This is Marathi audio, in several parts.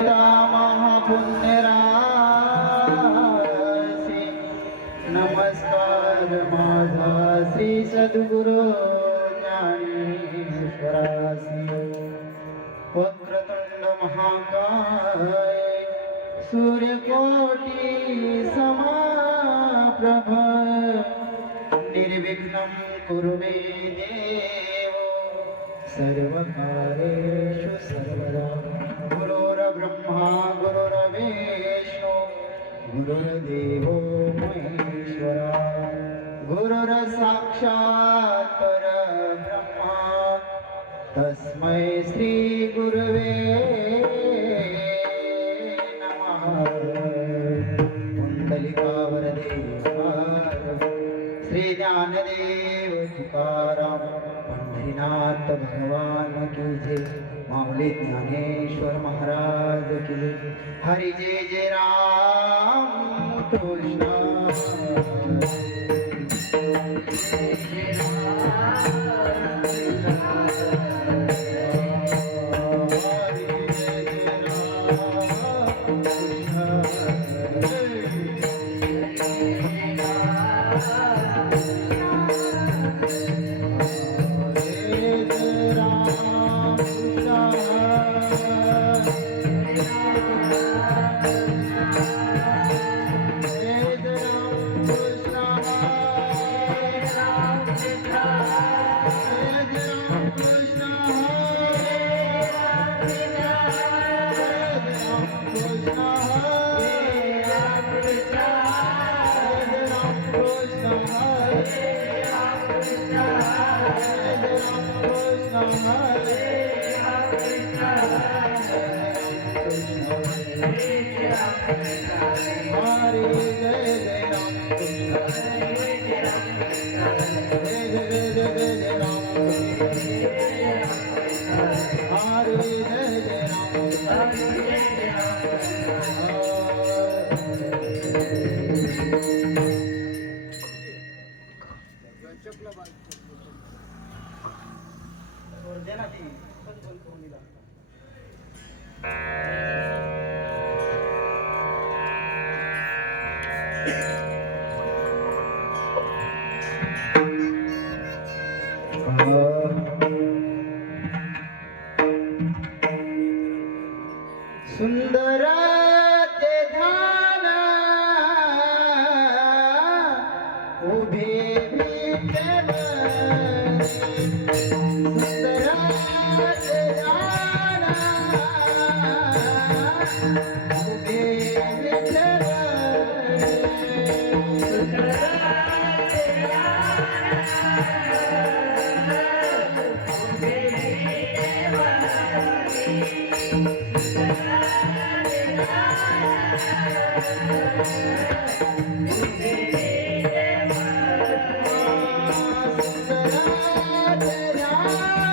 महापुण्यराशी नमस्कार माझा श्री सद्गुरु ज्ञानेश्वरासी वक्रतुंड महाकाय सूर्यकोटी समाप्रभ निर्विघ्नं कुरु मे देव सर्वकार्येषु सर्वदा गुरुर्ब्रह्मा गुरुर्विष्णु गुरुर्देवो महेश्वरा गुरुर्साक्षात् परब्रह्मा तस्मै श्री गुरुवे नमः कुंडलिकावरदे श्री ज्ञानदेव तुकाराम पंढरीनाथ भगवान की जय माऊली ज्ञानेश्वर महाराज की जय हरि जय जय राम कृष्ण सुंदर ते ध्यान उभे विठ्ठल सुंदर ते ध्यान उभे विठ्ठल सुंदर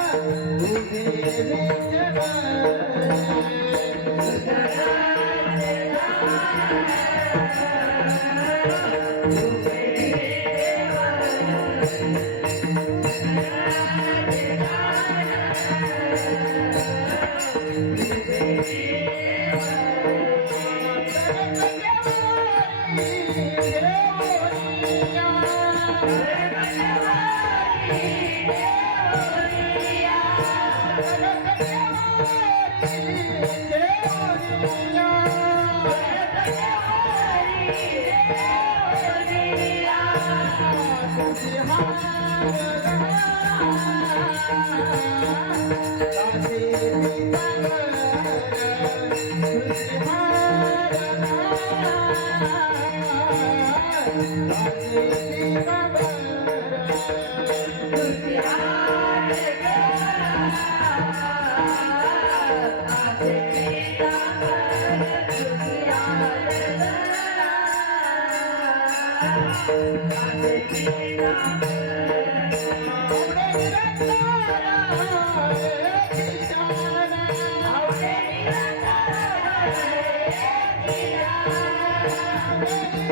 ते Thank you.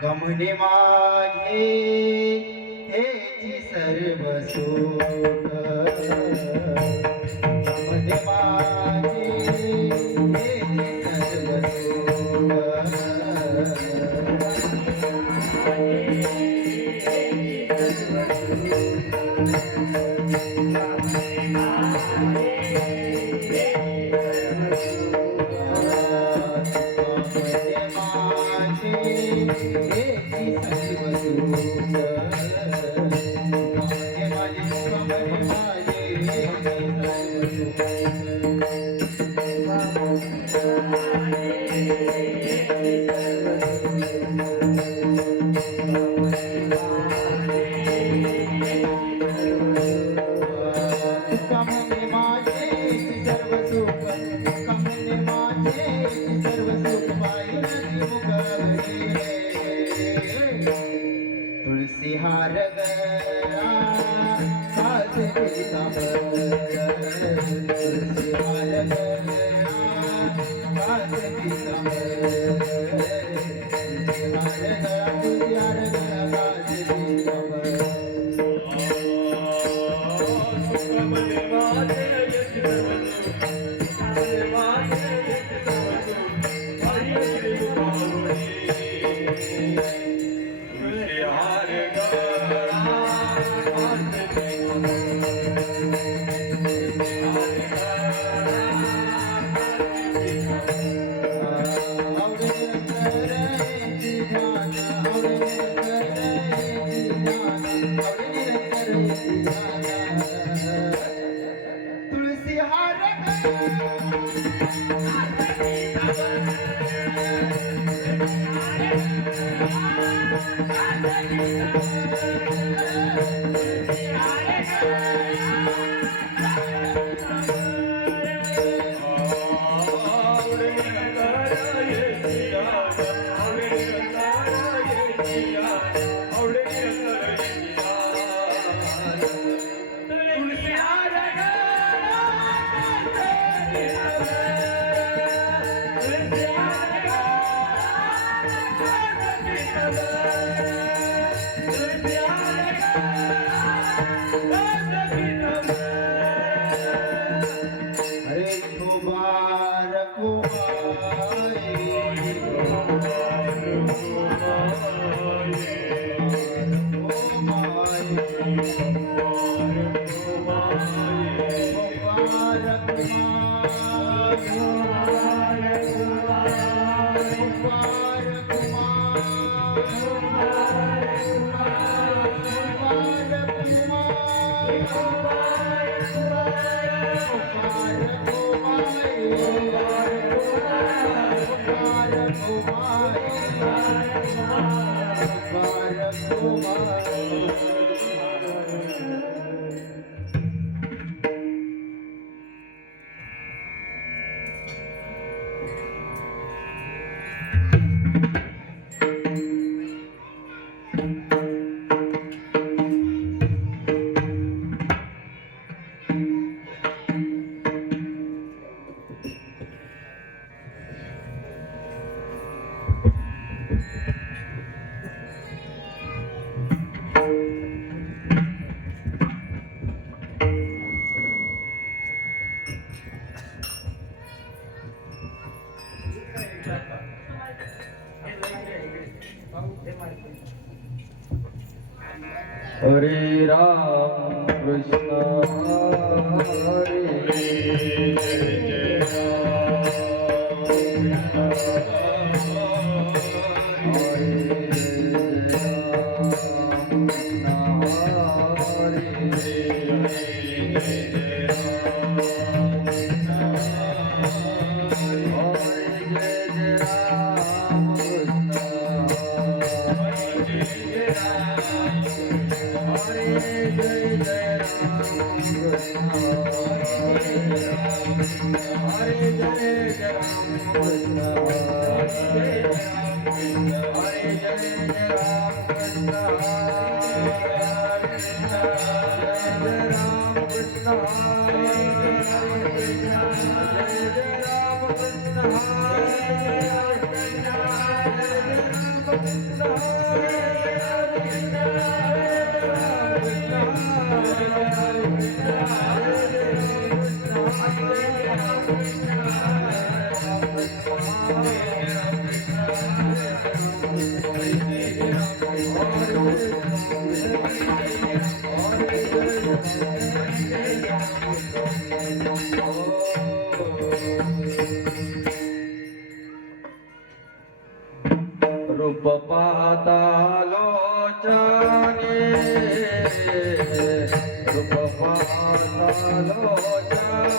कमने माझे हेची सर्व सुख कमने माझे हेची सर्व तुळसी हार गळा साज पितांबर तुळसी हार गळा साज पितांबर तुळसी हार गळा तुळसी हार गळा साज पितांबर हरे राम कृष्ण हरे रूप पाहता लोचने रूप पाहता लोचने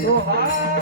Oh,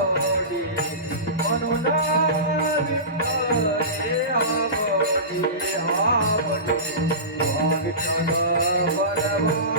आवडी म्हणून विठ्ठले आवडी आवडी विठ्ठल बरवा विठ्ठल बरवा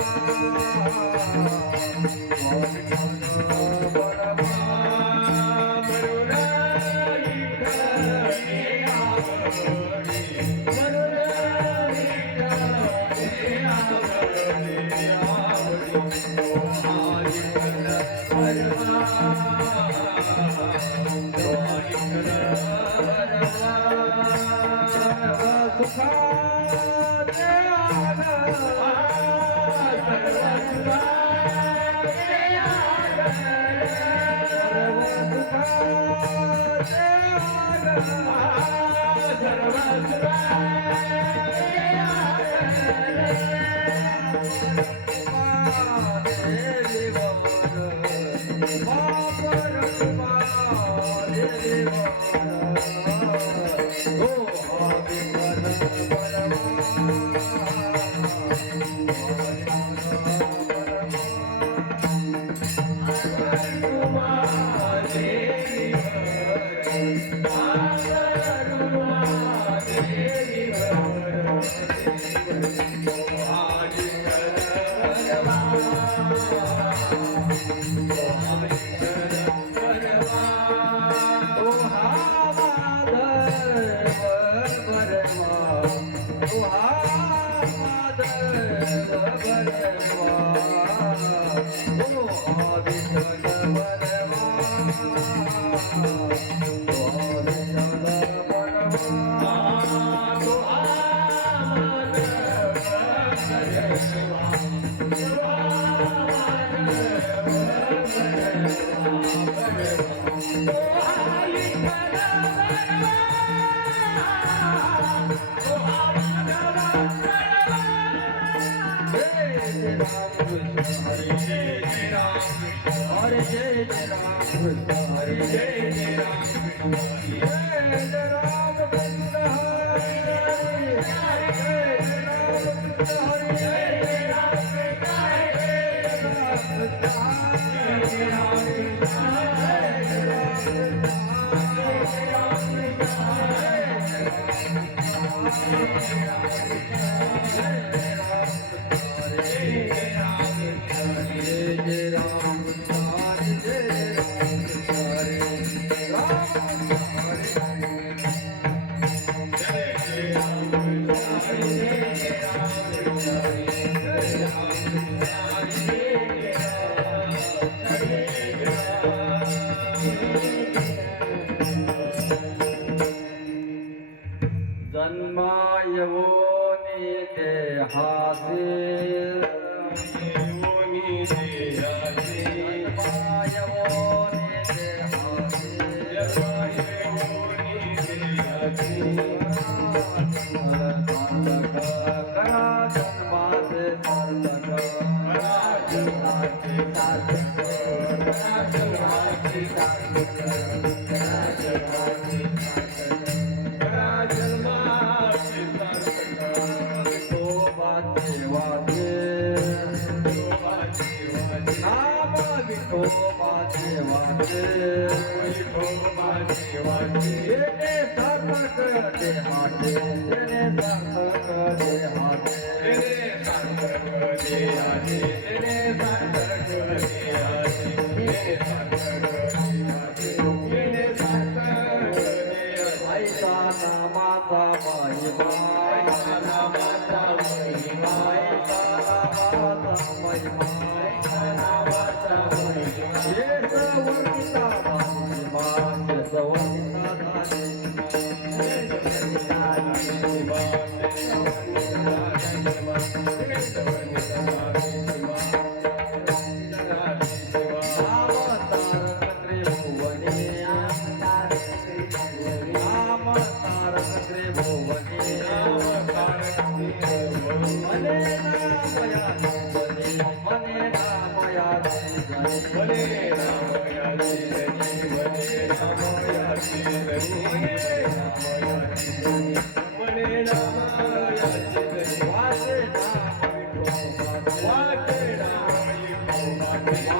जन्मायवोनी देहासी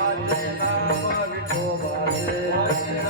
वाचे नाम विठोबाचे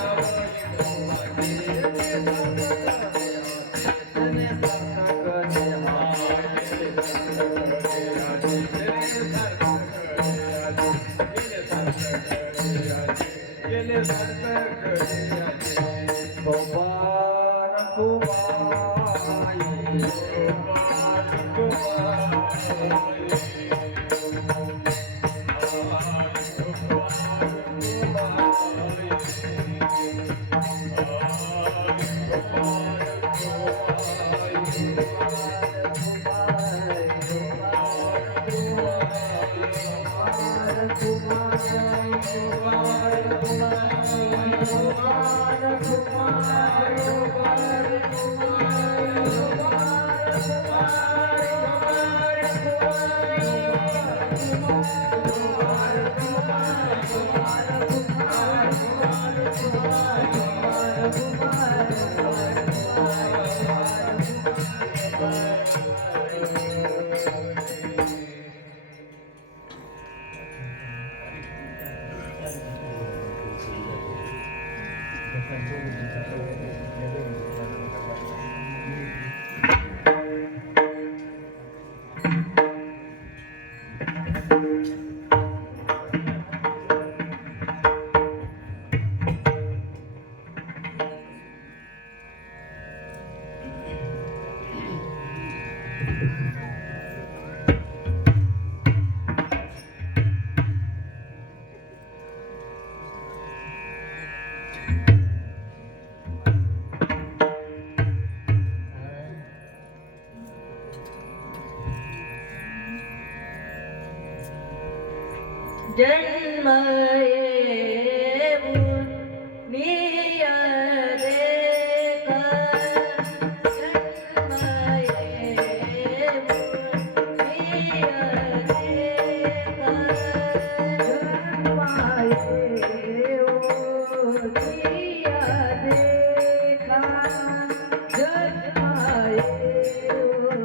जन्म येऊन निया देखा जन्म येऊन निया देखा जन्म येऊन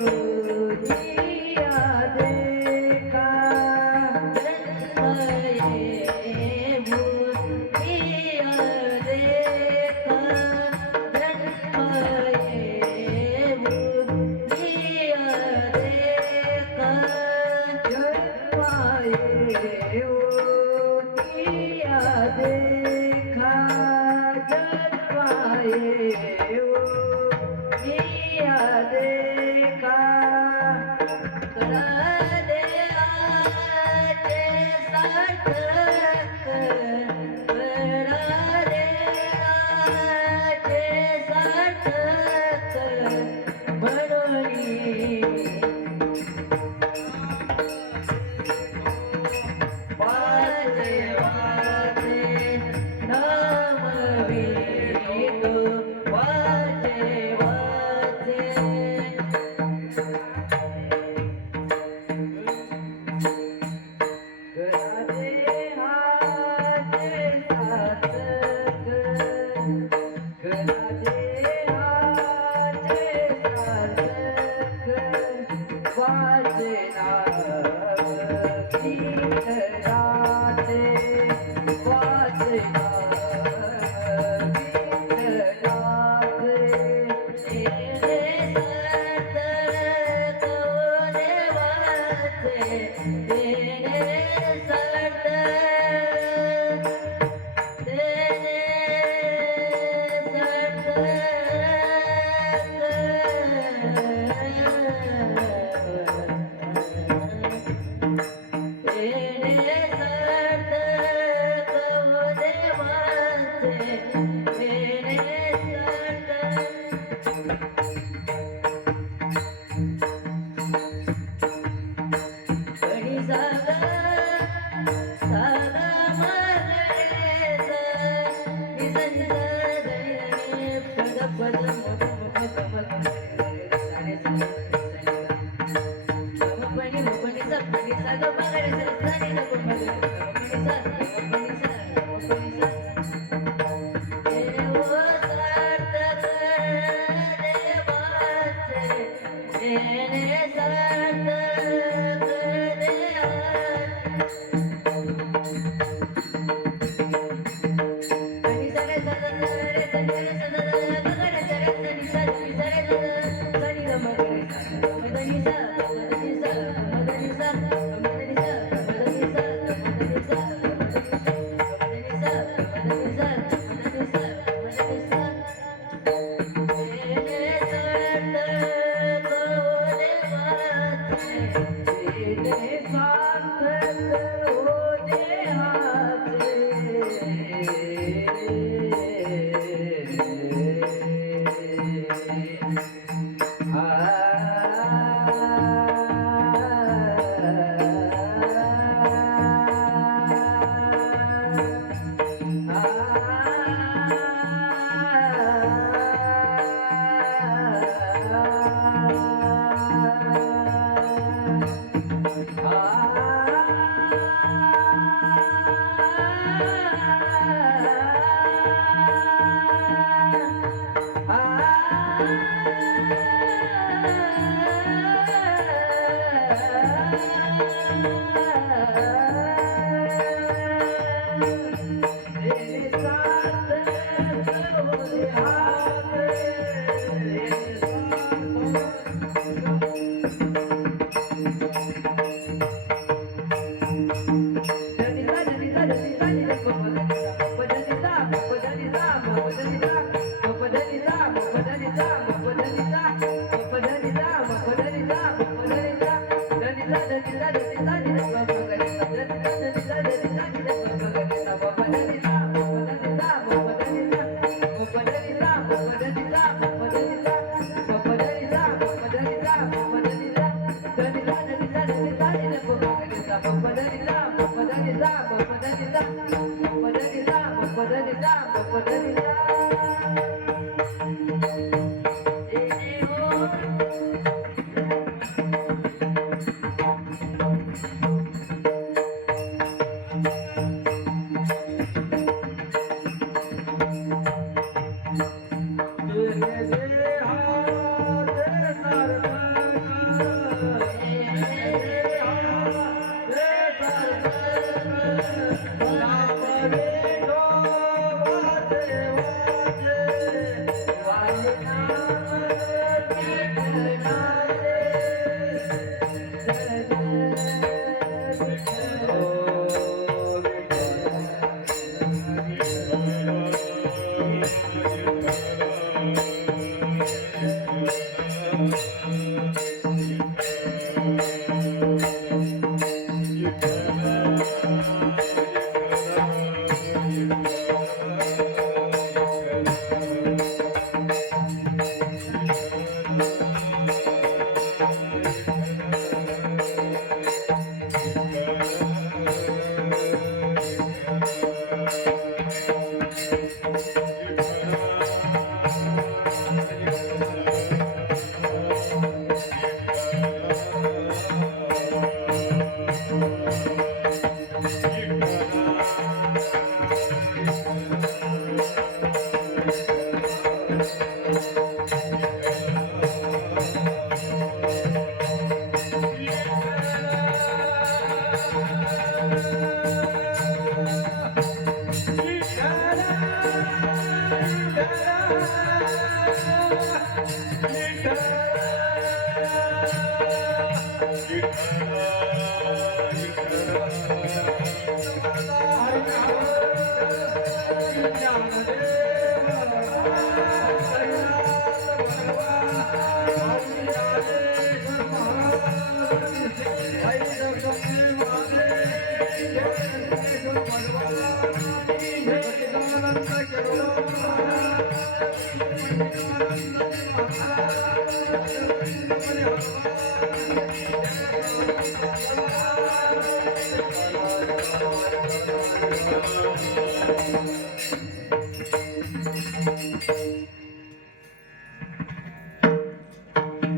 निया देखा जन्म येऊन निया देखा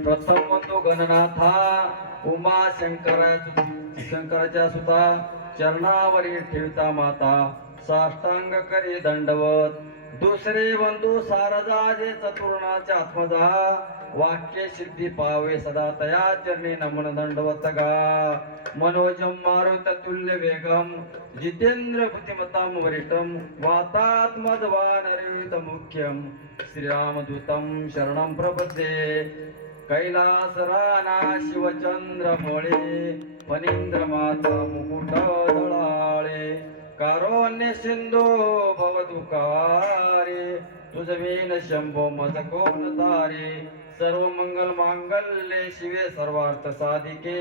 प्रथम म्हणतो गणनाथा उमा शंकराच्या सुता चरणावरी ठेवता माता साष्टांग करी दंडवत दुसरे बंधू सारदाजे चतुर्णाचे आत्मजा वाक्य सिद्धी पावे सदा तया चरणी नमन दंडवत गा मनोजम मारुत तुल्य वेगम जितेंद्र बुद्धिमताम वरिष्ठम वातात्मजवानरयुत मुख्यम श्रीरामदूतम शरणं प्रपद्ये कैलास राणा शिवचंद्र मोळे फणींद्र माता मुकुट दळाळे कारुण्य सिंधू भवदुकारे तुझवीन शंभो मज कोण तारे सर्व मंगल मांगल्ये शिवे सर्वार्थ साधिके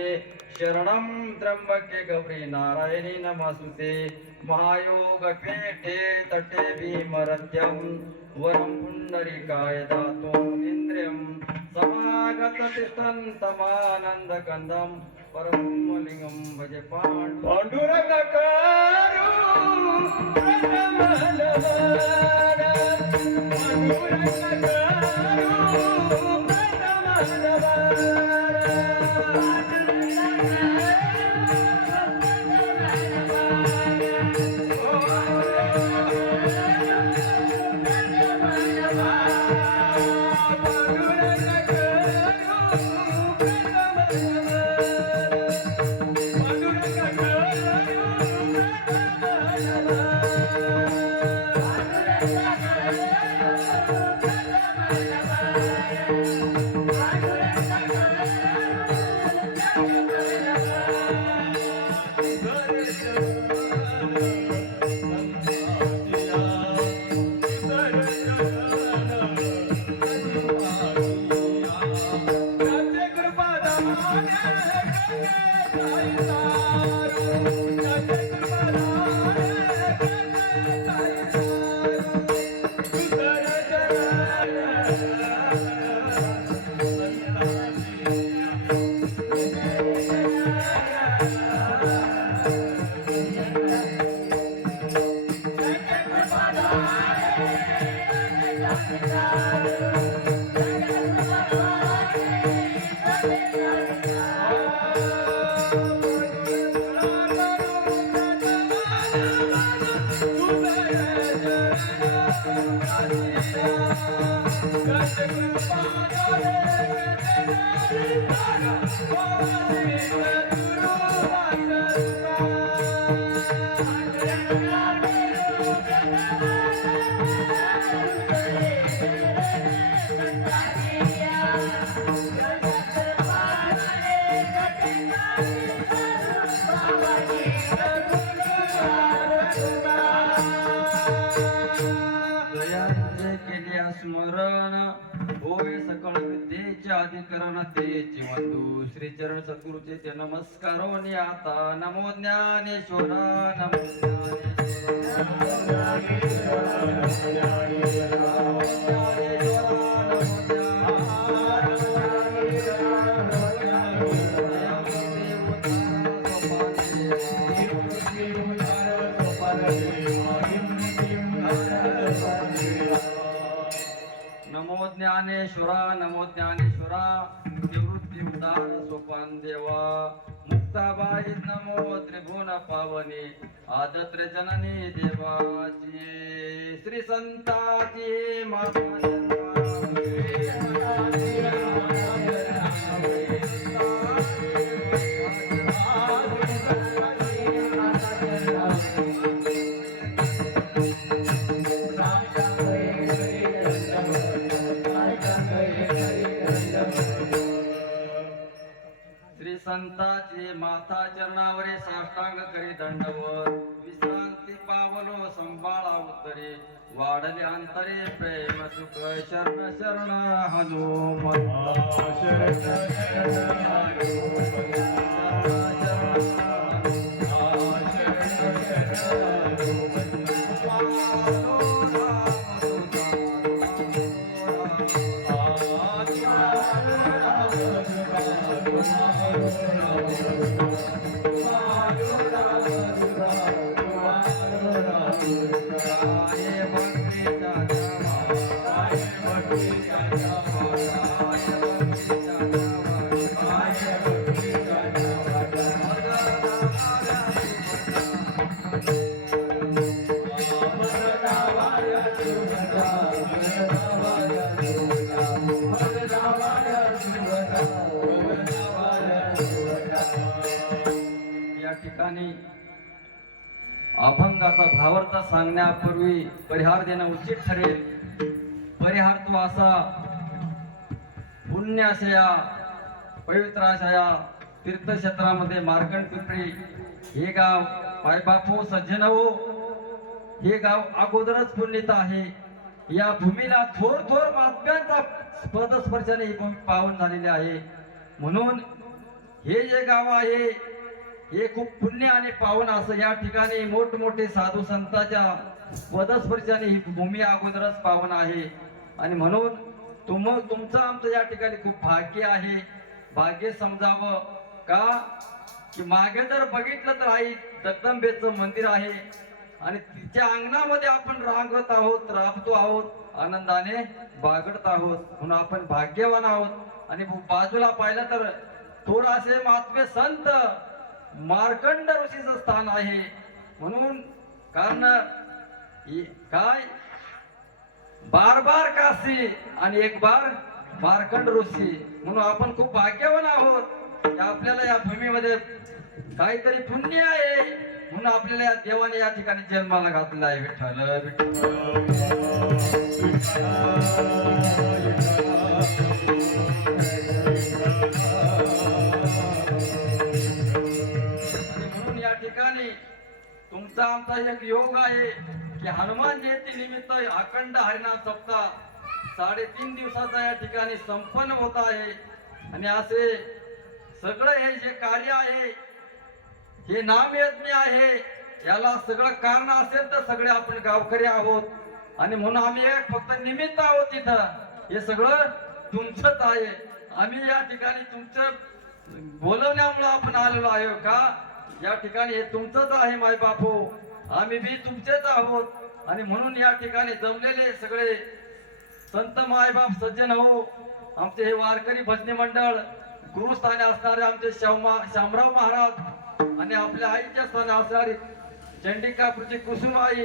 शरणं त्र्यंबके गौरी नारायणी नमस्तुते महायोग पेठे तटे भीमरथ्यं वरं पुंडरीकाय दातुं इंद्रियं समागत तिष्ठन्तमानंद कंदं परमलिंगं भजे पांडुरंग करू प्रथमलवार पांडुरंग करू दयांचे केल्या स्मरण होय सकळ विद्येचे अधिकरण तेचे बंधू श्री चरण सद्गुरुचे ते नमस्कार आता नमो ज्ञानेश्वरा नमो नमो ज्ञानेश्वरा निवृत्ती उदार सोपान देवा मुक्ताबाई नमो त्रिभुवन पावनी आदत्र जननी देवाची श्री संताची माता श्री संताची माता चरणावरी साष्टांग करी दंडवत विश्रांती पावलो संभाळा उत्तरे वाढले अंतरे प्रेम सुख शरण शरण अभंगाचा भावार्थ सांगण्यापूर्वी परिहार देणं उचित ठरेल. परिहार तो असा पुण्याशया पवित्राशया तीर्थक्षेत्रामध्ये मार्कंड पिंपरी हे गाव मायबापू सज्जन हो, हे गाव अगोदरच पुण्यित आहे. या भूमीला थोर थोर महात्म्यांचा पदस्पर्शाने ही भूमी पावन झालेली आहे. म्हणून हे जे गाव आहे हे खूप पुण्य आणि पावन असं या ठिकाणी मोठमोठे साधू संतांच्या पदस्पर्शाने ही भूमी अगोदरच पावन आहे. आणि म्हणून तुमचं आमचं या ठिकाणी खूप भाग्य आहे. भाग्य समजावं का की मागे जर बघितलं तर आई जगदंबेचं मंदिर आहे आणि तिच्या अंगणामध्ये आपण रांगत आहोत, राबतो आहोत, आनंदाने बागडत आहोत. म्हणून आपण भाग्यवान आहोत. आणि बाजूला पाहिलं तर थोरासे महात्मे संत मार्कंड ऋषीचं स्थान आहे. म्हणून कारण काय बार बार काशी आणि एक बार मार्कंड ऋषी, म्हणून आपण खूप भाग्यवान आहोत की आपल्याला या भूमीमध्ये काहीतरी पुण्य आहे. म्हणून आपल्याला या देवाने या ठिकाणी जन्माला घातलेला आहे. विठ्ठल म्हणून या ठिकाणी तुमचा आमचा एक योग आहे की हनुमान जयंती निमित्त अखंड हरिनाम सप्ताह 3.5 दिवसाचा या ठिकाणी संपन्न होत आहे. आणि असे सगळं हे जे कार्य आहे हे नामयज्ञ आहे. याला सगळं कारण असेल तर सगळे आपण गावकरी आहोत. आणि म्हणून आम्ही एक फक्त निमित्त आहोत. तिथं हे सगळं तुमचंच आहे. आम्ही या ठिकाणी तुमचं बोलवण्यामुळे आपण आलेलो आहे का या ठिकाणी हे तुमचंच आहे माय बापू. आम्ही बी तुमचेच आहोत. आणि म्हणून या ठिकाणी जमलेले सगळे संत मायबाप सज्जन हो, आमचे हे वारकरी भजनी मंडळ, गुरुस्थानी असणारे आमचे शामराव महाराज आणि आपल्या आईच्या स्थानी असणारी चंडिकापूरची कुसुमाई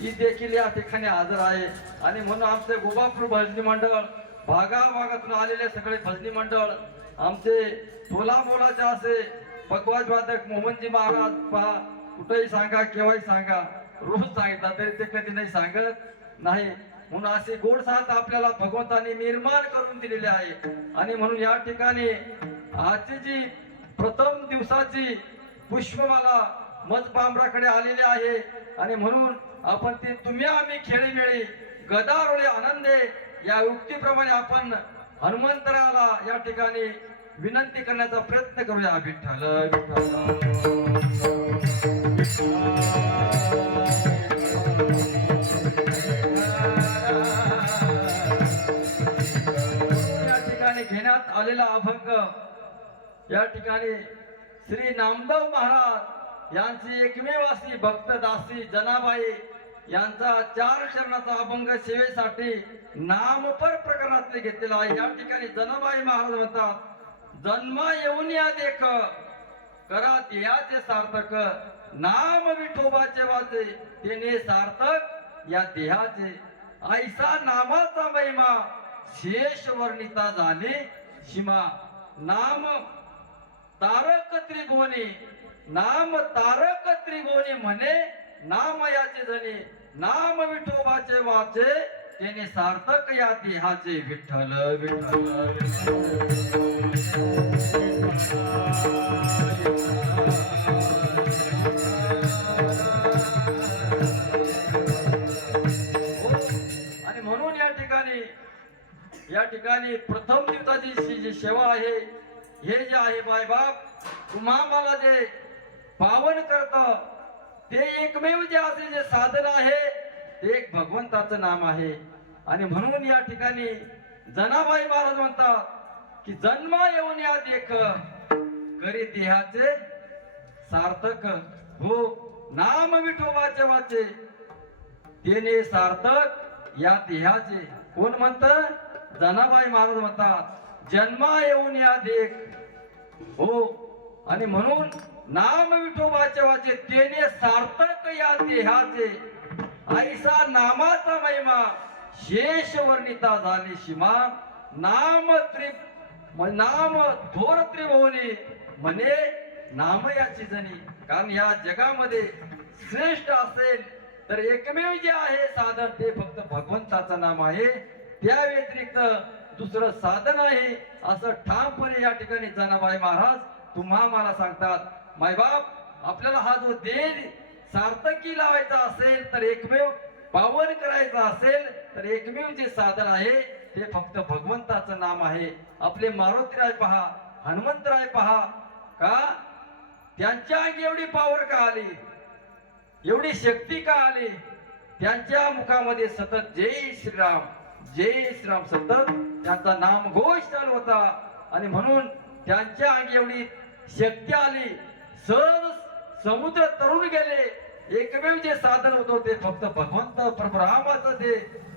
ही देखील या ठिकाणी हजर आहे. आणि म्हणून आमचे गोबापूर भजनी मंडळ, भागाभागातून आलेले सगळे भजनी मंडळ, आमचे टोला मोलाचे असे पकवाज वादक मोहनजी महाराज पहा, कुठेही सांगा केव्हाही सांगा, रोज सांगितला तरी ते कधी नाही सांगत नाही. म्हणून असे गोड साथ आपल्याला भगवंताने निर्माण करून दिलेले आहे. आणि म्हणून या ठिकाणी आजची जी प्रथम दिवसाची पुष्पमाला मज पांबराकडे आलेली आहे. आणि म्हणून आपण ती तुम्ही आम्ही खेळीमेळी गदारोळे आनंदे या युक्तीप्रमाणे आपण हनुमंतराला या ठिकाणी विनंती करण्याचा प्रयत्न करूया. विठ्ठल या ठिकाणी घेण्यात आलेला अभंग या ठिकाणी श्री नामदेव महाराज यांची एकमेवासी भक्त दासी जनाबाई यांचा 4 चरणाचा अभंग सेवेसाठी नामपर प्रकरणातले घेतलेला आहे. या ठिकाणी जनाबाई महाराज म्हणतात, जन्मा येऊन या देख करा देहाचे सार्थक, नाम विठोबाचे वाचे तेने सार्थक या देहाचे, ऐसा नामाचा महिमा शेष वर्णिता झाले सीमा, नाम तारक त्रिभुवनी, नाम तारक त्रिभुवनी म्हणे नाम याचे जणे, नाम विठोबाचे वाचे तेने सार्थक या देहाचे. विठ्ठल विठ्ठल आणि म्हणून या ठिकाणी प्रथम दिवसाची जी सेवा आहे, हे जे आहे मायबाप तुम्हा मला जे पावन करत ते एकमेव जे असे जे साधन आहे ते एक भगवंताचं नाम आहे. आणि म्हणून या ठिकाणी जनाबाई महाराज म्हणतात की जन्मा येऊन या देख करी देहाचे सार्थक, हो नाम विठोबाचे वाचे तेने सार्थक या देहाचे. कोण म्हणत? जनाबाई महाराज म्हणतात जन्मा येऊन या देख, हो. आणि म्हणून नाम विठोबाचे वाचे तेने सार्थक या देहाचे, ऐसा नामाचा महिमा शेष वर्णिता झाली सीमा, नाम थोर त्रिभुवनी म्हणे नाम याची जणी. कारण या जगामध्ये श्रेष्ठ असेल तर एकमेव जे आहे साधन ते फक्त भगवंताचं नाम आहे, त्या व्यतिरिक्त दुसरं साधन आहे असं ठामपणे या ठिकाणी जनाबाई महाराज तुम्हा मला सांगतात. मायबाप आपल्याला हा जो देह सार्थकी लावायचा असेल तर एकमेव पावन करायचा असेल तर एकमेव जे साधन आहे ते फक्त भगवंताचं नाम आहे. आपले मारुतीराय पहा, हनुमंतराय पहा, का त्यांच्या अंगी एवढी पावर का आली, एवढी शक्ती का आली? त्यांच्या मुखामध्ये सतत जय श्रीराम जय श्रीराम सतत त्यांचा नाम घोष चालू होता आणि म्हणून त्यांच्या अंगी एवढी शक्ती आली. सहज समुद्र तरुण गेले. एकमेव जे साधन होतं ते फक्त भगवंत प्रभुरामाचं ते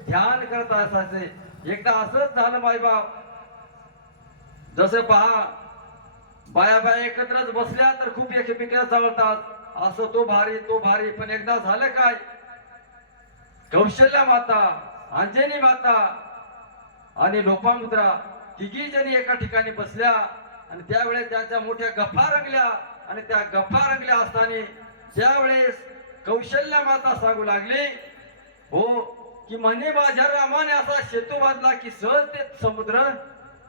ध्यान करत असायचे. एकदा असंच झालं मायबाप, जसं पहा बाया बाया एकत्रच बसल्या तर खूप एकमेकांना चालतात, असं तो भारी तो भारी. पण एकदा झालं काय, कौशल्या माता, अंजनी माता आणि लोपामुद्रा तिघी जणी एका ठिकाणी बसल्या आणि त्यावेळेस त्यांच्या मोठ्या गफा रंगल्या आणि त्या गफा रंगल्या असताना त्यावेळेस कौशल्या माता सांगू लागली, हो की म्हणे माझ्या रामाने असा सेतू बांधला की सहज ते समुद्र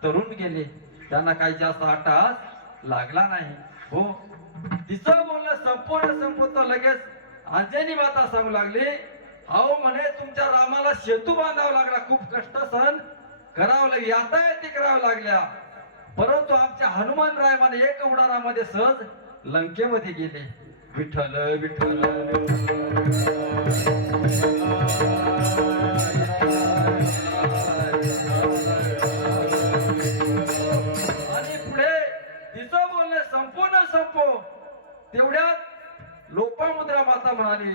तरुण गेले, त्यांना काही जास्त अट्टहास लागला नाही. हो, तिचं बोलणं संपवत लगेच अंजनी माता सांगू लागली, अहो म्हणे तुमच्या रामाला सेतू बांधावा लागला, खूप कष्ट सहन करावं लागले, यातायाती करावं लागल्या, परंतु आमच्या हनुमान राय म्हणे एक उडाणामध्ये सहज लंकेमध्ये गेले. विठ्ठल विठ्ठल आणि पुढे तिचं बोलणं संपो तेवढ्यात लोपामुद्रा माता म्हणाली,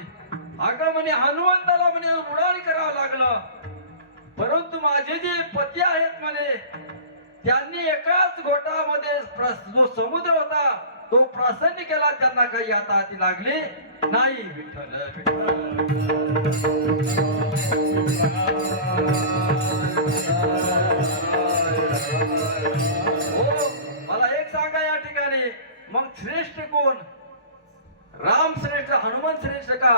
अगं म्हणे हनुमंताला म्हणे उडाण करावं लागलं, परंतु माझे जे पती आहेत म्हणे त्यांनी एकाच घोटामध्ये जो समुद्र होता तो प्रसन्न केला, त्यांना काही आता हाती लागली नाही. विठ्ठल हो, मला एक सांगा या ठिकाणी, मग श्रेष्ठ कोण, राम श्रेष्ठ हनुमान श्रेष्ठ का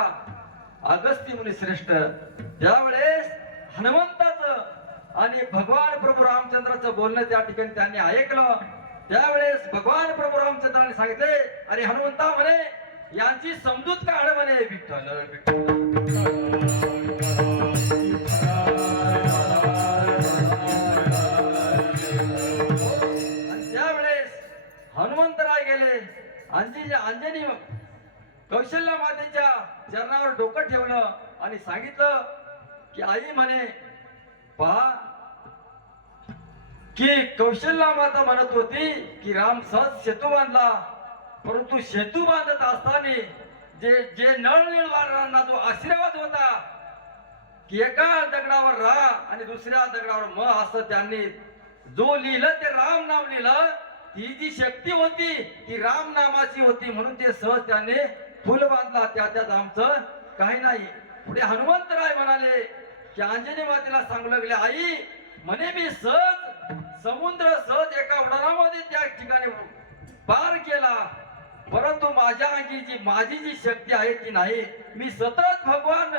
अगस्त्य मुनी श्रेष्ठ? त्यावेळेस हनुमंताचं आणि भगवान प्रभू रामचंद्राचं बोलणं त्या ठिकाणी त्यांनी ऐकलं. त्यावेळेस भगवान प्रभू रामचंद्राने सांगितले, अरे हनुमंता म्हणे यांची समजूत काढ म्हणे. विठ्ठल आणि त्यावेळेस हनुमंतराय गेले. अंजनी कौशल्या मातेच्या चरणावर डोकं ठेवलं आणि सांगितलं की आई म्हणे पहा की कौशल्या माता म्हणत होती की राम सहज सेतू बांधला, परंतु सेतू बांधत असताना जे नळनिर्वाणांना जो आशीर्वाद होता की एका दगडावर रा आणि दुसऱ्या दगडावर म असं त्यांनी जो लिहिलं ते राम नाम लिहिलं, ती जी शक्ती होती ती राम नामाची होती, म्हणून ते सहज त्यांनी फुल बांधला. त्यात आमचं काही नाही. पुढे हनुमंतराय म्हणाले की अंजनी मातेला सांगू लागले, आई म्हणे मी सहज समुद्र सहज एका उडाणामध्ये त्या ठिकाणी पार केला, परंतु माझ्या अंगी माझी जी शक्ती आहे ती नाही. मी सतत भगवान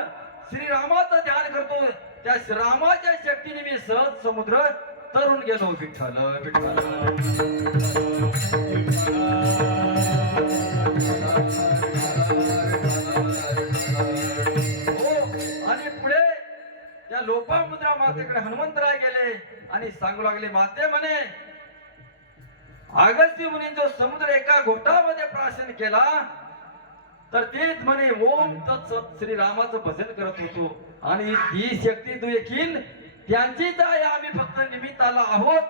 श्रीरामाचं ध्यान करतो, त्या श्रीरामाच्या शक्तीने मी सहज समुद्र तरुण गेलो. विठ्ठल विठ्ठल हो, आणि पुढे त्या लोपामुद्रा मातेकडे हनुमंतराय गेले आणि सांगू लागले, माते म्हणे अगस्त्य मुनी जो समुद्र एका घोटामध्ये प्राशन केला तर तेच म्हणे ओम तत्सत श्रीरामाचं भजन करत होतो, आणि ही शक्ती तू देखील त्यांचीच आहे, आम्ही फक्त निमित्ताला आहोत,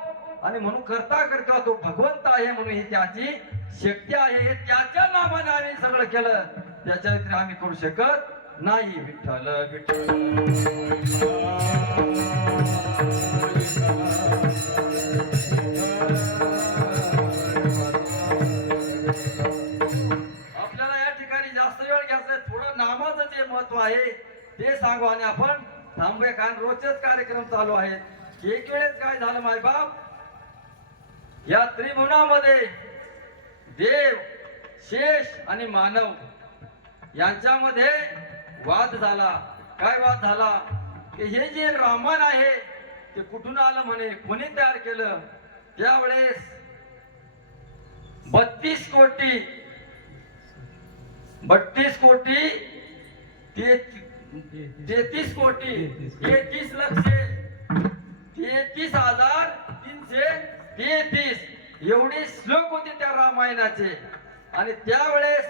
आणि म्हणून करता करता तो भगवंत आहे, म्हणून ही त्याची शक्ती आहे, हे त्याच्या नावाने आम्ही सगळं केलं, त्याच्या व्यतिरिक्त आम्ही करू शकत नाही. विठ्ठल विठ्ठल आपल्याला या ठिकाणी जास्त वेळ घ्यायचा, थोडं नामाचं जे महत्व आहे ते सांगू आणि आपण थांबूया, कारण रोजचेच कार्यक्रम चालू आहेत. एक वेळेस काय झालं मायबाप, या त्रिभुवनामध्ये देव शेष आणि मानव यांच्यामध्ये वाद झाला. काय वाद झाला की हे जे रामायण आहे ते कुठून आलं म्हणे, कोणी तयार केलं. त्यावेळेस 32 कोटी 33 कोटी 33 लक्ष 33,333 एवढे श्लोक होते त्या रामायणाचे. आणि त्यावेळेस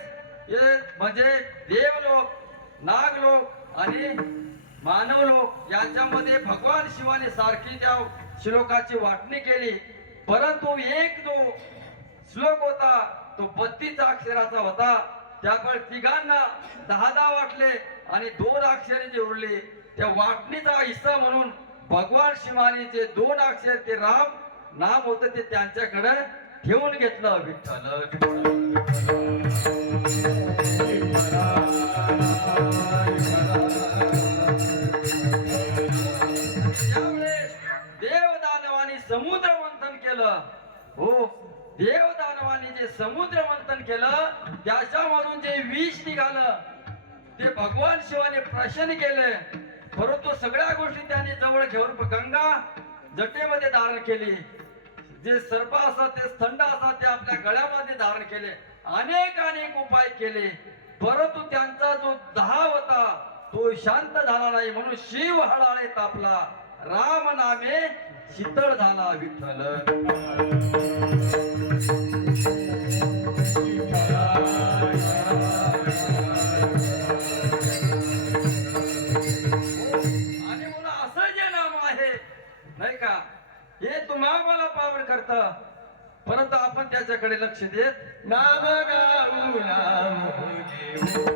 हे म्हणजे देवलोक, नागलोक आणि मानव लोक यांच्यामध्ये भगवान शिवाने सारखी त्या श्लोकाची वाटणी केली. परंतु एक जो श्लोक होता तो 32 अक्षराचा होता. त्यामुळे तिघांना 10 वाटले आणि 2 अक्षरे जे उरले त्या वाटणीचा हिस्सा म्हणून भगवान शिवाने जे 2 अक्षर ते राम नाम होतं ते त्यांच्याकडे ठेवून घेतलं. विठ्ठल त्यावेळेस देवदानवाने समुद्र मंथन केलं. हो, देवदानवाने जे समुद्र मंथन केलं त्याच्यामधून जे विष निघालं ते भगवान शिवाने प्रसन्न केले. परंतु सगळ्या गोष्टी त्यांनी जवळ घेऊन गंगा जटेमध्ये धारण केली. जे सर्प असतात ते थंड असतात ते आपल्या गळ्यामध्ये धारण केले. अनेक उपाय केले. परंतु त्यांचा जो 10 होता तो शांत झाला नाही. म्हणून शिव हळाळे तापला, राम नामे शीतळ झाला. विठ्ठल आणि म्हणून असं जे नाम आहे नाही का हे तुम्हा मला पावन करत, परंतु आपण त्याच्याकडे लक्ष देत नाम गाऊ नाम घेऊ,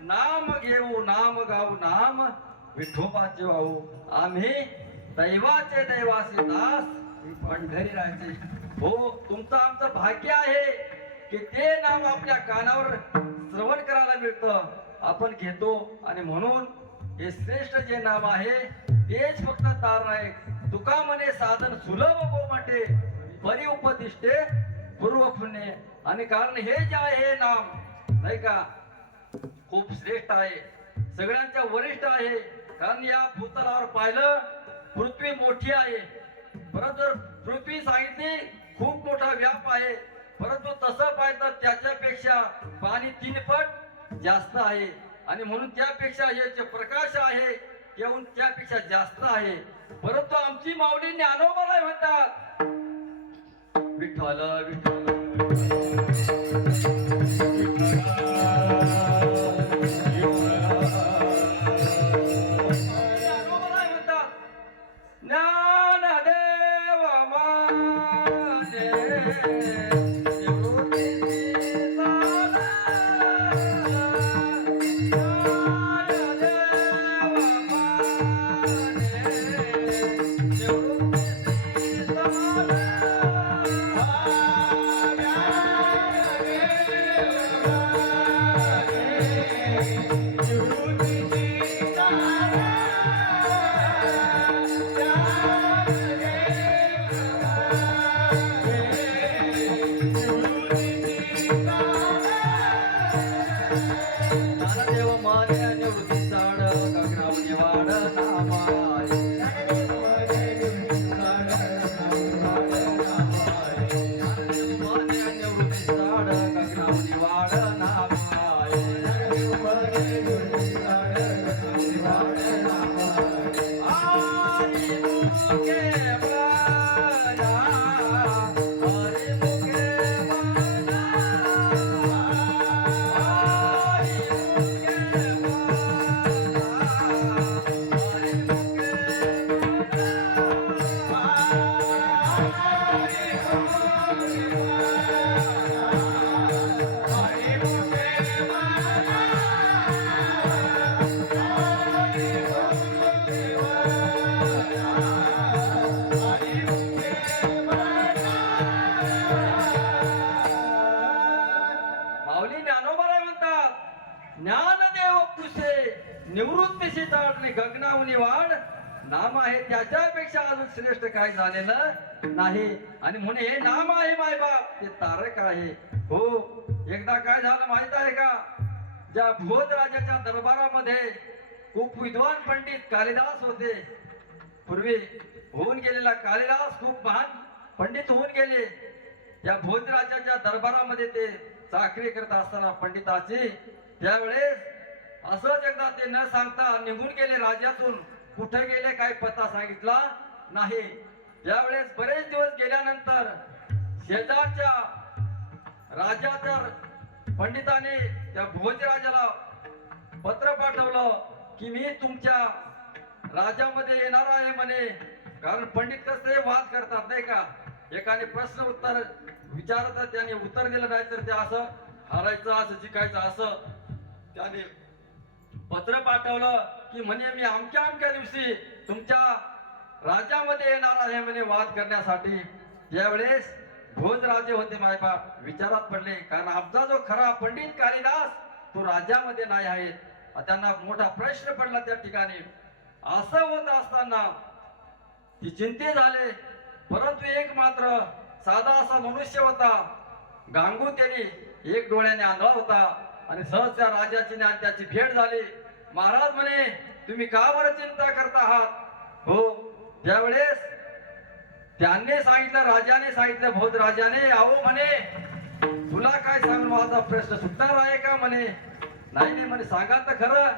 नाम गाऊ नाम गाऊ नाम विठोबाचे वाहू. आम्ही दैवाचे दैवाचे दास पंढरीराचे. हो, तुमचं आमचं भाग्य आहे की ते नाम आपल्या कानावर श्रवण करायला मिळतं, आपण घेतो. आणि म्हणून हे श्रेष्ठ जे नाम आहे तेच फक्त तार नाही. तुका म्हणे साधन सुलभ गोमाटे परी उपदिष्टे पूर्व पुण्य. आणि कारण हे जे आहे हे नाम नाही का खूप श्रेष्ठ आहे, सगळ्यांच्या वरिष्ठ आहे. कारण या भूतलावर पाहिलं पृथ्वी मोठी आहे, परंतु पृथ्वी सांगितली खूप मोठा व्याप आहे. परंतु तसं पाहिलं त्याच्यापेक्षा पाणी 3 पट जास्त आहे. आणि म्हणून त्यापेक्षा हे जे प्रकाश आहे येऊन त्यापेक्षा जास्त आहे. परंतु आमची माऊली ज्ञानोबाला म्हणतात विठ्ठल विठ्ठल. वाढ नामाय ज्ञानदेव पुसे निवृत्तीशी ताडणे गगनावनी वाढ नाम आहे त्याच्यापेक्षा अजून श्रेष्ठ काही झालेलं नाही. आणि म्हणे हे नाम आहे मायबाप ते तारक आहे. हो, एकदा काय झालं माहित आहे का? ज्या भोज राजाच्या दरबारामध्ये खूप विद्वान पंडित कालिदास होते. पूर्वी होऊन गेलेला कालिदास खूप महान पंडित होऊन गेले. त्या भोज राजाच्या दरबारामध्ये ते चाकरी करत असताना पंडिताची त्यावेळेस असंच एकदा ते न सांगता निघून गेले राज्यातून. कुठे गेले काय पत्ता सांगितला नाही. त्यावेळेस बरेच दिवस गेल्यानंतर शेजारच्या राजाच्या पंडिताने त्या भोजराजाला पत्र पाठवलं की मी तुमच्या राज्यामध्ये येणार आहे म्हणे. कारण पंडित कसे वाद करतात नाही का, एकाने प्रश्न उत्तर विचारतात त्याने उत्तर दिलं नाही तर ते असं हारायचं असं जिंकायचं असं. त्याने पत्र पाठवलं की म्हणे मी अमक्या अमक्या दिवशी तुमच्या राज्यामध्ये येणार आहे म्हणे वाद करण्यासाठी. त्यावेळेस भोजराजे होते मायबाप विचारात पडले, कारण आमचा जो खरा पंडित कालिदास तो राज्यामध्ये नाही आहे. त्यांना मोठा प्रश्न पडला त्या ठिकाणी. असं होत असताना ती चिंते झाले. परंतु एक मात्र साधा असा मनुष्य होता गांगू, त्याने एक डोळ्याने आंधळा होता आणि सहज त्या राजाची आणि त्याची भेट झाली. महाराज म्हणे तुम्ही का बरं चिंता करता आहात? हो, त्यावेळेस त्यांनी सांगितलं, राजाने सांगितलं भोज राजाने, अहो म्हणे तुला काय सांगू, माझा प्रश्न सुटणार आहे का म्हणे. नाही नाही म्हणे सांगा तर खरं,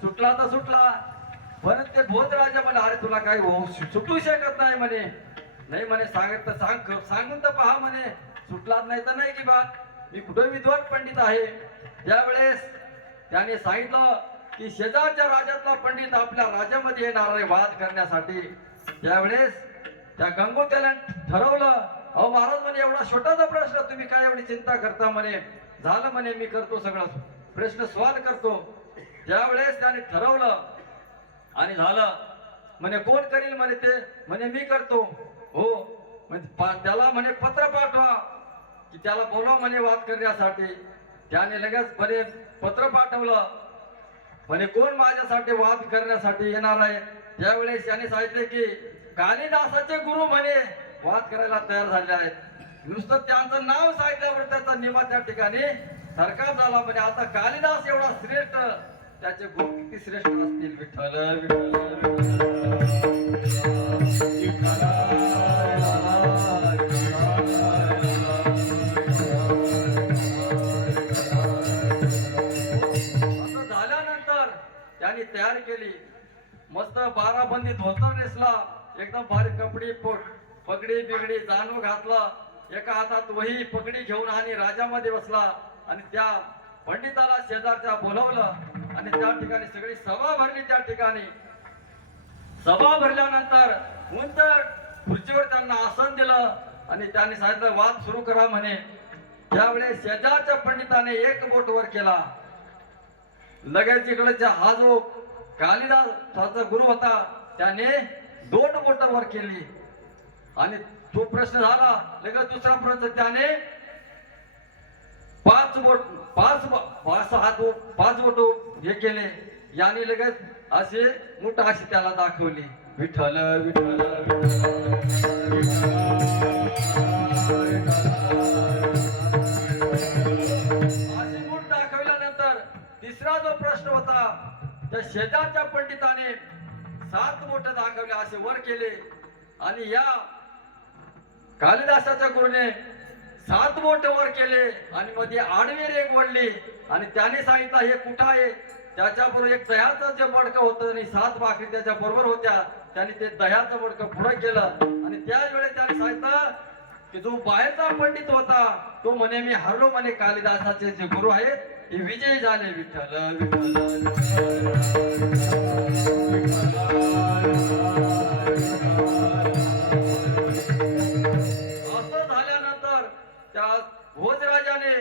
सुटला तर सुटला. परत ते भोज राजा म्हणे अरे तुला काय सुटू शकत नाही म्हणे. नाही म्हणे सांगत तर सांगून तर पहा म्हणे, सुटलाच नाही तर नाही की बात, मी कुठे विद्वान पंडित आहे. त्यावेळेस त्याने सांगितलं की शेजारच्या राज्यातला पंडित आपल्या राज्यामध्ये येणार आहे वाद करण्यासाठी. त्यावेळेस त्या गंगू त्याला ठरवलं, अहो महाराज म्हणे एवढा छोटासा प्रश्न तुम्ही काय एवढी चिंता करता म्हणे. झालं म्हणे मी करतो सगळं प्रश्न सॉल्व करतो. त्यावेळेस त्याने ठरवलं आणि झालं म्हणे कोण करील म्हणे ते म्हणे मी करतो. हो म्हणजे त्याला म्हणे पत्र पाठवा की त्याला बोलवा म्हणे वाद करण्यासाठी. त्याने लगेच म्हणे पत्र पाठवलं म्हणे कोण माझ्यासाठी वाद करण्यासाठी येणार आहे. त्यावेळेस त्याने सांगितले की कालिदासाचे गुरु म्हणे वाद करायला तयार झाले आहेत. नुसतं त्यांचं नाव सांगितल्यावर त्याचा निमा त्या ठिकाणी सरकार झाला म्हणे. आता कालिदास एवढा श्रेष्ठ, त्याचे गुरु किती श्रेष्ठ असतील. विठ्ठल विठ्ठल असं झाल्यानंतर त्यांनी तयारी केली. मस्त 12 बंदी धोतर नेसला, एकदम भारी कपडे पगडी बिगडी जानू घातला, एका हातात वही पगडी घेऊन आणि राजामध्ये बसला आणि त्या पंडिताला शेजारच्या बोलवलं आणि त्या ठिकाणी सगळी सभा भरली. त्या ठिकाणी सभा भरल्यानंतर उंच खुर्चीवर त्यांना आसन दिलं आणि त्यांनी सांगितलं वाद सुरू करा म्हणे. त्यावेळेस शेजारच्या पंडिताने एक बोट वर केला. लगेच इकडच्या हा जो कालिदासाचा गुरु होता त्याने 2 बोट वर केली आणि तो प्रश्न झाला. लगेच दुसरा प्रश्न त्याने 5 बोट हे केले. याने लगेच असे मुठ अशी त्याला दाखवली. विठ्ठल विठ्ठल अशी मुठ दाखवल्यानंतर तिसरा जो प्रश्न होता त्या शेजारच्या पंडिताने 7 बोट दाखवले असे वर केले आणि या कालिदासाच्या गुरुने 7 बोट वर केले आणि मध्ये आडवी रेघ ओढली आणि त्याने सांगितलं हे कुठं आहे. त्याच्याबरोबर एक दह्याचं जे मडकं होतं आणि 7 भाकरी त्याच्या बरोबर होत्या. त्याने ते दह्याचं मडकं पुढे केलं आणि त्याच वेळेस त्याने सांगितलं की जो बाहेरचा पंडित होता तो म्हणे मी हरलो म्हणे. कालिदासाचे जे गुरु आहेत हे विजयी झाले. विठ्ठल असं झाल्यानंतर त्या भोजराजाने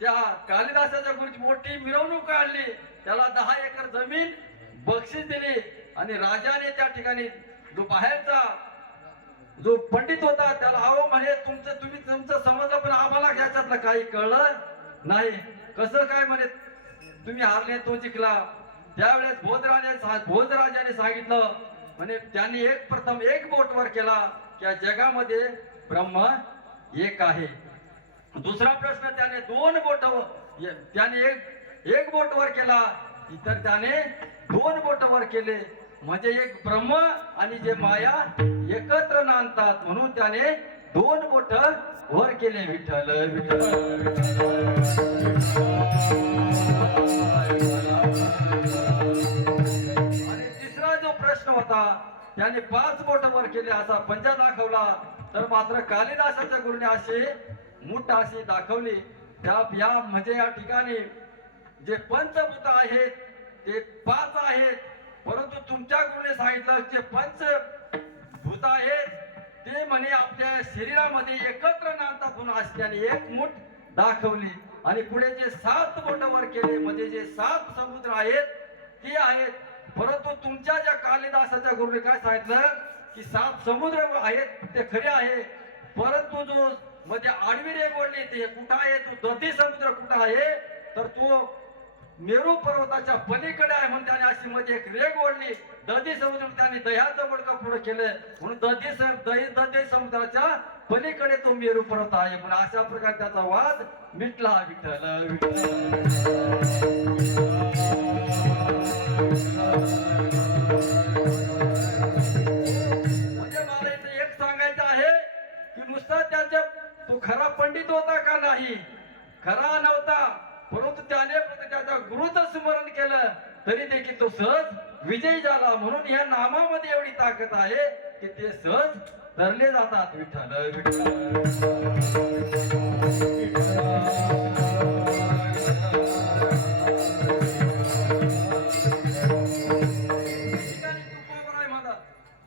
त्या कालिदासाच्या गुरुची मोठी मिरवणूक काढली. त्याला 10 एकर जमीन बक्षीस दिली आणि राजाने त्या ठिकाणी जो बाहेरचा जो पंडित होता त्याला अहो म्हणे तुमचं समजलं पण आम्हाला याच्यातलं काही कळलं नाही. कसं काय म्हणे तुम्ही हारले तो जिंकला. त्यावेळेस भोजराजाने सांगितलं म्हणे त्यांनी प्रथम एक बोट वर केला की या जगामध्ये ब्रह्म एक आहे. दुसरा प्रश्न त्याने त्याने एक बोट वर केला, इतर त्याने 2 बोट वर केले. म्हणजे एक ब्रह्म आणि जे माया एकत्र नांदतात म्हणून त्याने 2 बोट वर केले. विठ्ठल विठ्ठल. आणि तिसरा जो प्रश्न होता त्याने 5 बोट वर केले असा पंजा दाखवला. तर मात्र कालिदासाच्या गुरुने अशी मूठ अशी दाखवली. या म्हणजे या ठिकाणी जे पंचभूत आहेत ते 5 आहेत, परंतु तुमच्या गुरुने सांगितलं जे पंचभूत आहेत ते म्हणे आपल्या शरीरामध्ये एकत्र नांदतात म्हणून अशी त्याने एक मूठ दाखवली. आणि पुढे जे 7 बोट वर केले म्हणजे जे 7 समुद्र आहेत ते आहेत. परंतु तुमच्या ज्या कालिदासाच्या गुरुने काय सांगितलं की 7 समुद्र आहेत ते खरे आहे, परंतु जो मध्ये आडवी रेघ ओढली ते कुठं आहे, तो दधी समुद्र कुठं आहे, तर तो मेरू पर्वताच्या पलीकडे आहे म्हणून त्याने अशी मध्ये एक रेघ ओढली. दधी समुद्र त्याने दह्याचं बडकं पुढे केलं म्हणून दधी समुद्राच्या पलीकडे तो मेरू पर्वत आहे म्हणून अशा प्रकारे त्याचा वाद मिटला. विठ्ठल म्हणजे मला इथे एक सांगायचं आहे की नुसता त्याच्या तो खरा पंडित होता का नाही, खरा नव्हता, परंतु त्याने त्याच्या गुरुचं स्मरण केलं तरी देखील तो सहज विजयी झाला. म्हणून या नामामध्ये एवढी ताकद आहे की ते सहज धरले जातात. विठ्ठल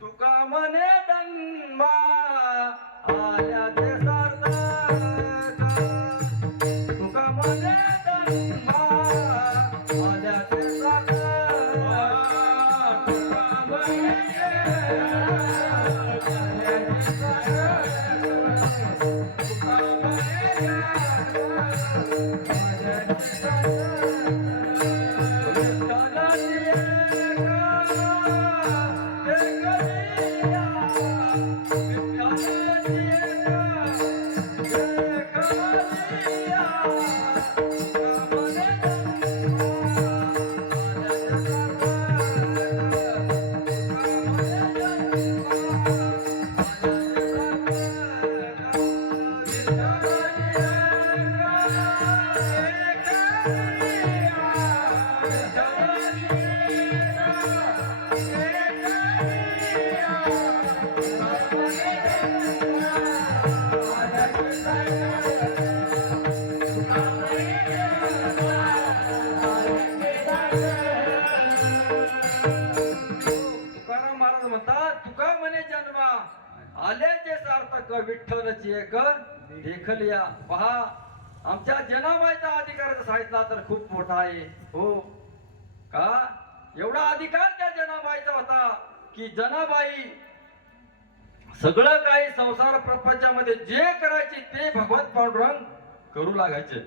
तुका म्हणे जन्मा आल्याचे सार्थक, तुका म्हणे जन्मा आल्याचे सार्थक, तुका म्हणे आल्याचे सार्थक विठ्ठलची एक देखलिया. पहा आमच्या जनाबाईचा अधिकार सांगितला तर खूप मोठा आहे. हो का, एवढा अधिकार त्या जनाबाईचा होता की जनाबाई सगळं काही संसार प्रपंचामध्ये जे करायचे ते भगवत पांडुरंग करू लागायचे.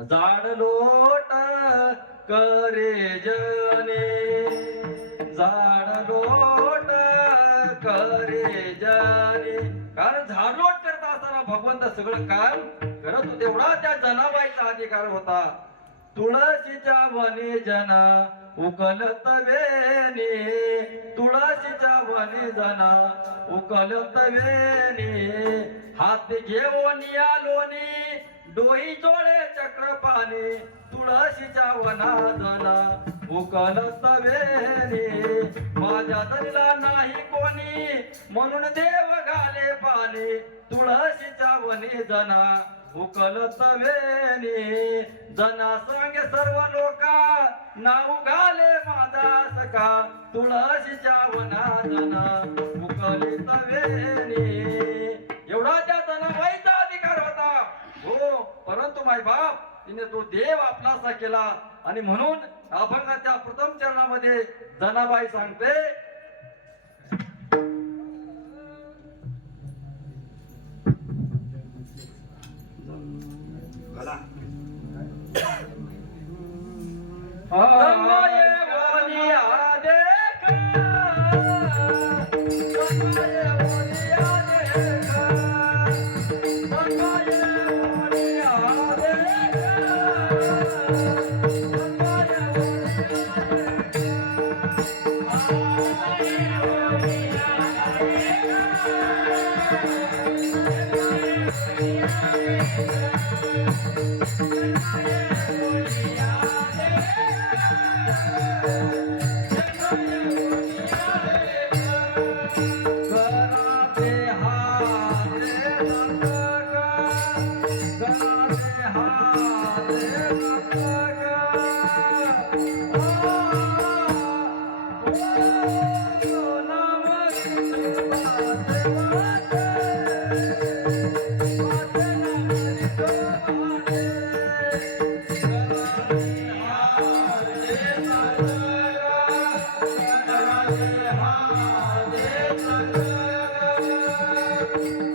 जाड लोट करे जने, जाड लोट करे जने, कारण झाडलोट करत असताना भगवंत सगळं काम करत होते. एवढा त्या जनाबाईचा अधिकार होता. तुळशीच्या वने जना उकलत वेणी, तुळशीच्या वने जना उकलत वेणी, हात घेऊन आलोनी डोई जोडे चक्रपाणी, तुळशीच्या वना जना उकलत वेणी, माझ्या धनीला नाही कोणी म्हणून देव घाले पाणी, तुळशीच्या वने जना उकलत वेणी, जना सांगे सर्व लोका नाव घाले माझा सखा, तुळशीच्या वना जना उकलित वेणी. एवढा त्या जनाबाईचा अधिकार होता. हो, परंतु माय बाप तिने तो देव आपलासा केला आणि म्हणून अभंगाच्या प्रथम चरणामध्ये जनाबाई सांगते, गंगाये बोलिया देखा, गंगाये बोलिया देखा, गंगाये बोलिया देखा, गंगाये गणाते हाते नतगा, गणाते हाते नतगा, ओ नाम बाते बाते, बाते नाम तो बाते, गणाते हाते नतगा, गणाते हाते नतगा,